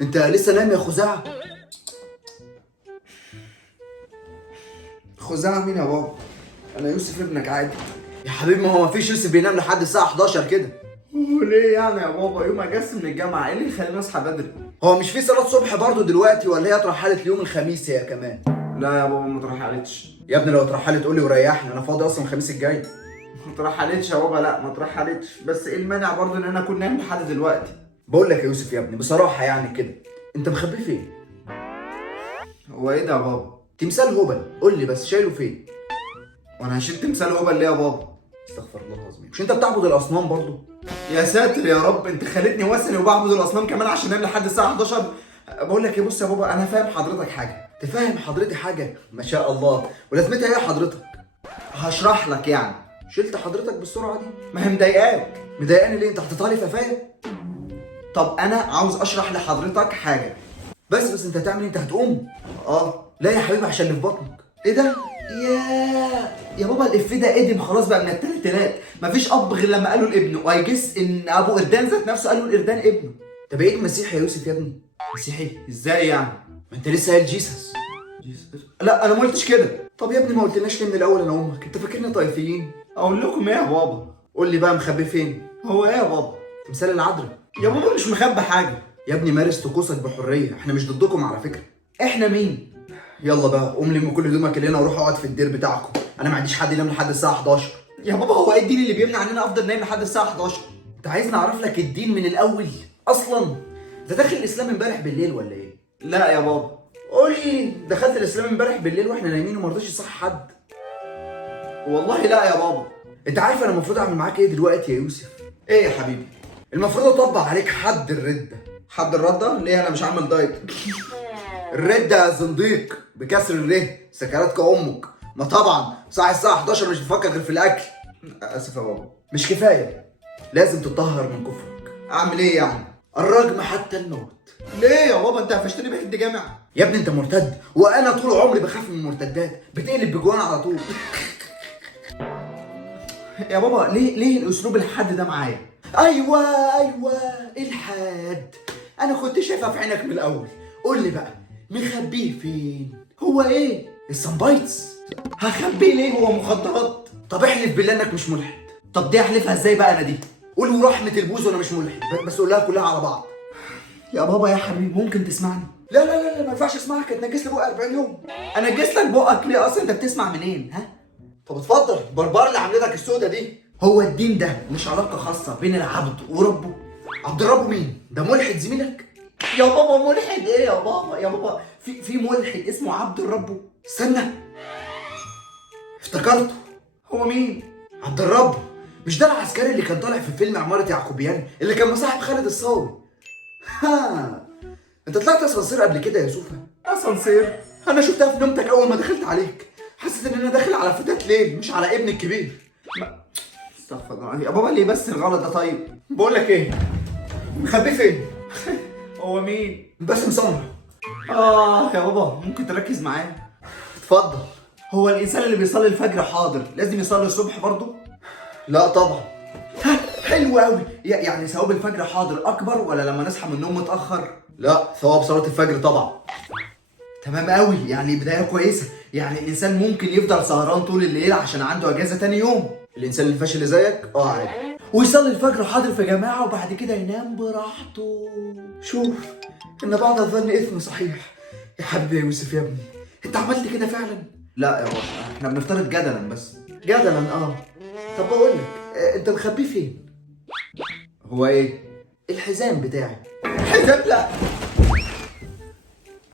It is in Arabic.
انت لسه نايم يا خزاعة؟ خزاعة مين يا بابا؟ انا يوسف ابنك عادي. يا حبيبي ما هو مفيش يوسف بينام لحد الساعة 11 كده. وليه يعني يا بابا؟ يوم اجازة من الجامعة، ايه اللي يخليني اصحى بدري؟ هو مش في صلاة صبح برضه دلوقتي ولا هي اترحلت ليوم الخميس هي كمان؟ لا يا بابا ما اترحلتش. يا ابني لو اترحلت قول لي وريحني، انا فاضي اصلا الخميس الجاي. ما اترحلتش يا بابا، لا ما اترحلتش، بس ايه المانع برضه ان انا اكون نايم لحد دلوقتي؟ بقول لك يا يوسف يا ابني بصراحة يعني كده، انت مخبيه فين؟ هو ايه ده يا بابا؟ تمثال هبل، قول لي بس شايله فين؟ وانا هشيل تمثال هبل ليه يا بابا؟ استغفر الله العظيم، مش انت بتعبد الاصنام برضه؟ يا ساتر يا رب، انت خليتني وثني وبعبد الاصنام كمان عشان انام لحد الساعة 11. بقول لك ايه، بص يا بابا انا فاهم حضرتك حاجة. تفهم حضرتي حاجة؟ ما شاء الله، ولازمتها ايه يا حضرتك؟ هشرح لك يعني. شلت حضرتك بالسرعة دي؟ ما هي مضايقاك. مضايقاني ليه؟ انت حطيتها لي في قفايا؟ طب انا عاوز اشرح لحضرتك حاجة. بس انت هتعمل ايه؟ انت هتقوم؟ اه. لا يا حبيبي عشان اللي في بطنك. ايه ده؟ يا بابا الإف ده قديم خلاص بقى من التلاتينات، مفيش اب غير لما قالوا لابنه، وايجس ان ابو قردان ذات نفسه قالوا الاردان ابنه. انت بقيت مسيحي يا يوسف يا ابني؟ مسيحي؟ ازاي يعني؟ ما انت لسه قايل جيسس. لا انا ما قلتش كده. طب يا ابني ما قلتلناش ليه من الاول انا امك؟ انت فاكرنا طائفيين؟ اقول لكم ايه يا بابا؟ قول لي بقى مخبيه فين؟ هو ايه يا بابا؟ تمثال العذراء. يا بابا مش مخبي حاجه. يا ابني مارس طقوسك بحريه، احنا مش ضدكم على فكره. احنا مين؟ يلا بقى قوم لم كل هدومك اللي هنا وروح اقعد في الدير بتاعكم، انا ما عنديش حد ينام لحد الساعه 11. يا بابا هو ايه الدين اللي بيمنع ان انا افضل نايم لحد الساعه 11؟ انت عايزني اعرف لك الدين من الاول اصلا؟ انت داخل الاسلام امبارح بالليل ولا ايه؟ لا يا بابا. قول لي دخلت الاسلام امبارح بالليل واحنا نايمين وما رضاش يصحي حد؟ والله لا يا بابا. انت عارف انا المفروض اعمل معاك ايه دلوقتي يا يوسف؟ ايه يا حبيبي؟ المفروض اطبق عليك حد الرده. حد الرده؟ ليه انا مش عامل دايت؟ الرده يا زنديق بكسر الره، سكراتك امك. ما طبعا صاحي الساعه 11 مش بتفكر غير في الاكل. اسف يا بابا. مش كفايه، لازم تطهر من كفرك. اعمل ايه يعني؟ الرجم حتى الموت. ليه يا بابا انت قفشتني بحد جامع؟ يا ابني انت مرتد، وانا طول عمري بخاف من المرتدات، بتقلب بجوان على طول. يا بابا ليه الاسلوب الحاد ده معايا؟ ايوه الحاد، انا كنت شايفها في عينك من الاول. قول لي بقى مخبيه فين؟ هو ايه؟ السمبايتس. هخبيه ليه؟ هو مخدرات. طب احلف بالله انك مش ملحد. طب دي احلفها ازاي بقى انا دي؟ قول ورحمه البوز وانا مش ملحد، بس قولها كلها على بعض. يا بابا يا حبيبي ممكن تسمعني؟ لا ما ينفعش اسمعك، هتنجس لي بقى 40 يوم. انا جيت لك بقك ليه اصلا؟ انت بتسمع منين؟ ها؟ طب اتفضل، بربر اللي عملتك السودة دي. هو الدين ده مش علاقه خاصه بين العبد وربه؟ عبد الرب مين؟ ده ملحد زميلك؟ يا بابا ملحد ايه يا بابا؟ يا بابا في ملحد اسمه عبد الرب. استنى افتكرته. هو مين؟ عبد الرب، مش ده العسكري اللي كان طالع في فيلم عمارة يعقوبيان اللي كان مصاحب خالد الصاوي؟ ها انت طلعت اسانسير قبل كده يا سوفا؟ اسانسير؟ انا شفتها في نومتك اول ما دخلت عليك، حسيت ان انا داخل على فتاة ليل مش على ابني الكبير. استغفر الله يا بابا، ليه بس الغلط ده؟ طيب بقول لك ايه، مخبيه فين؟ هو مين؟ باسم سمرة. يا بابا ممكن تركز معايا؟ اتفضل. هو الانسان اللي بيصلي الفجر حاضر لازم يصلي الصبح برضه؟ لا طبعا. حلو قوي. يعني ثواب الفجر حاضر اكبر ولا لما نصحى من النوم متاخر؟ لا ثواب صلاة الفجر طبعا. تمام قوي، يعني بدايه كويسه. يعني الانسان ممكن يفضل سهران طول الليل عشان عنده اجازه تاني يوم. الانسان الفاشل اللي زيك عادي. ويصلي الفجر حاضر في جماعه وبعد كده ينام براحته. شوف، ان بعض الظن اثم صحيح. يا حبيبي يا يوسف يا ابني، انت عملت كده فعلا؟ لا يا بابا احنا بنفترض جدلا بس. جدلا طب بقول لك، انت مخبيه فين؟ هو ايه؟ الحزام بتاعي. حزام؟ لا